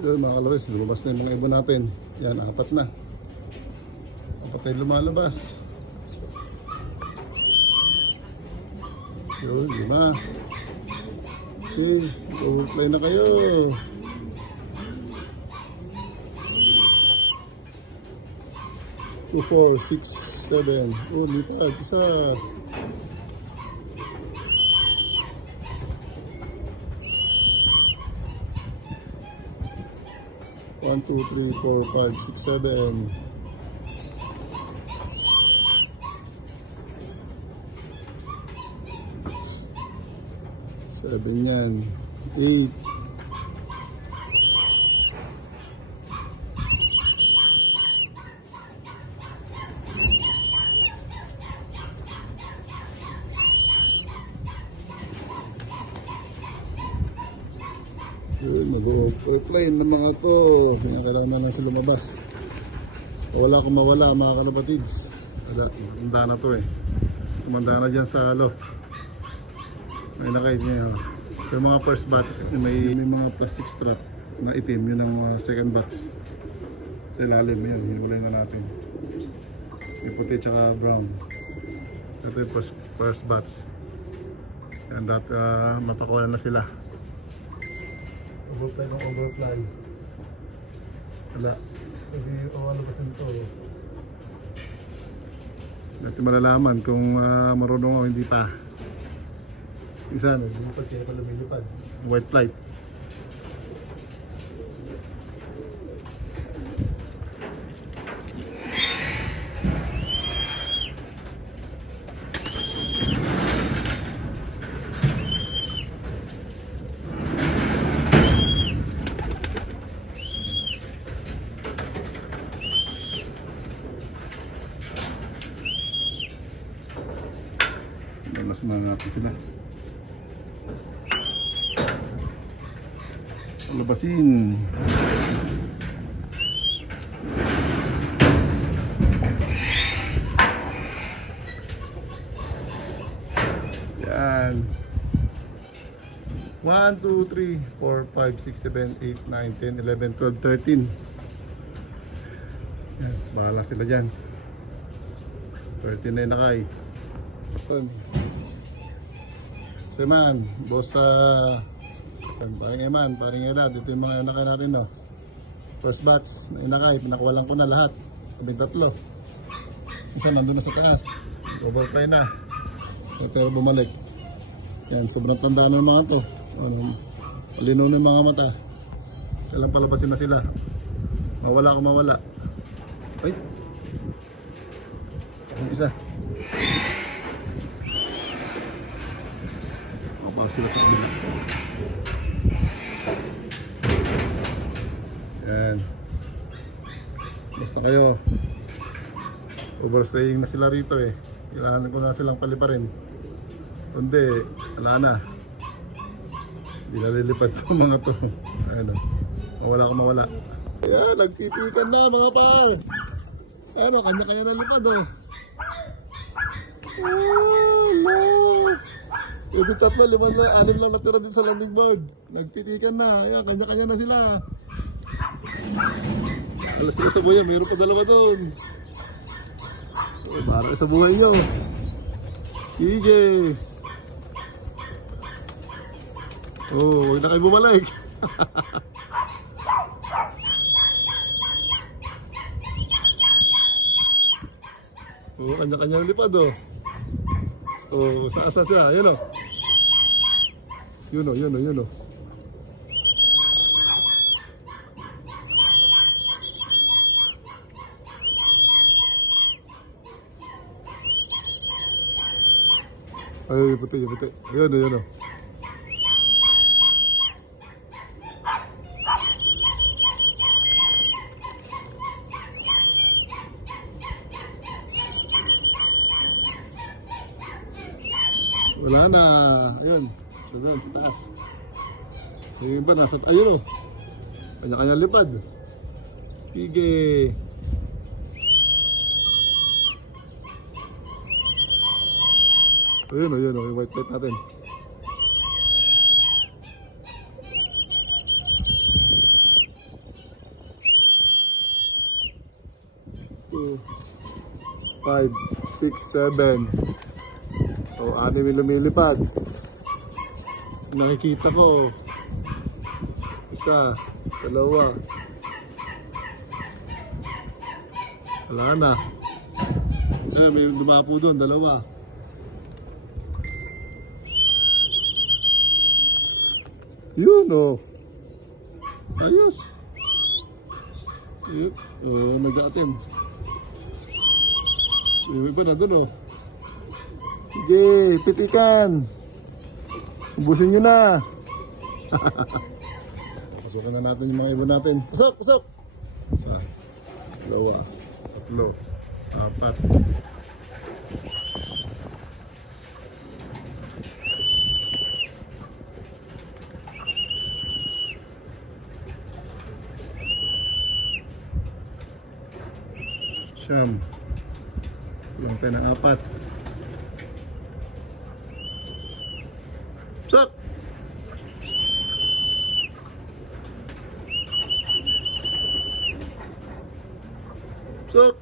Yun mga kalawis, lumabas na yung mga ibon natin. Yan, 4 na. 4 tayo lumalabas. Yun, 5. Okay, overplay na kayo. 2, 4, 6, 7. Oh, mitad, isa. 1, 2, 3, 4, 5, 6, 7. 7 yan. 8. Nag-o-play ng mga to. Kailangan na sila lumabas. Wala kung mawala mga kalapatids. Tumanda na to eh. Tumanda na dyan sa loft. May nakay niya. Yung mga first batch, may mga plastic strap na itim. Yun ang second batch. Sa ilalim yun. Hinulay na natin. Yung puti tsaka brown. Ito yung first batch. Yan mapakuha na sila. Overfly ng overfly. Wala. Kasi ano kasi nito. Natin malalaman kung marunong o hindi pa. Isa na, lumipad kaya pala may lipad. White flight. Mas na natin sila. Labasin. Yan. 1, 2, 3, 4, 5, 6, 7, 8, 9, 10, 11, 12, 13. Yan. Bahala sila dyan. 13 na yung nakay. Seman, boss sa paring Eman, paring Ela, dito yung mga inakay natin no. First batch na inakay, pinakawalan ko na lahat. Kami 3. Isa nandun na sa taas. Overfly na. Pero bumalik. Yan, sobrang tanda ng mga to. Malinaw na yung mga mata. Kailang palabasin na sila. Mawala ko mawala. Ay! Yung isa. Sila sa kabila. Yan. Basta kayo. Overstaying na sila rito eh. Kailangan ko na silang paliparin. Kundi, wala na. Hindi nalilipad itong mga to. Ayan o. Mawala ko mawala. Ayan, nagtitikan na mga par. Ayan o, kanya-kanya na lipad o. Oh, no. Yung 3, 5, 6 lang natira din sa landing board. Nagpitikan na. Ayan, kanya-kanya na sila. Alas sila sa buhay. Mayroon pa 2 doon. Oh, para sa buhay nyo. Sige. Oh, huwag na kayo bumalik. Oh, kanya-kanya lipad oh. Oh, sa-asa siya. Yun o. Yun o, yun o, yun o. Ay, puti, puti. Yun o, yun o. Wala na. Ayun. Sa taas. So yung iba nasa... Ayun o. Kanya-kanya lipad. Pige. Ayun o. Yun o. Yung white plate natin. 5, 6, 7. O, 6 yung lumilipad. Nakikita ko. 1, 2. Wala na. May dumapo doon, 2. Yun, oh. Ayos. Ayun. Nag-a-attend. Yung iba na doon, oh. Sige, pitikan. Ubusin nyo na. Pasukan na natin yung mga iba natin. Pasok, pasok. 1, 2, 3, 4. Siyam. Lang tayo ng 4. Pasok. Pasok.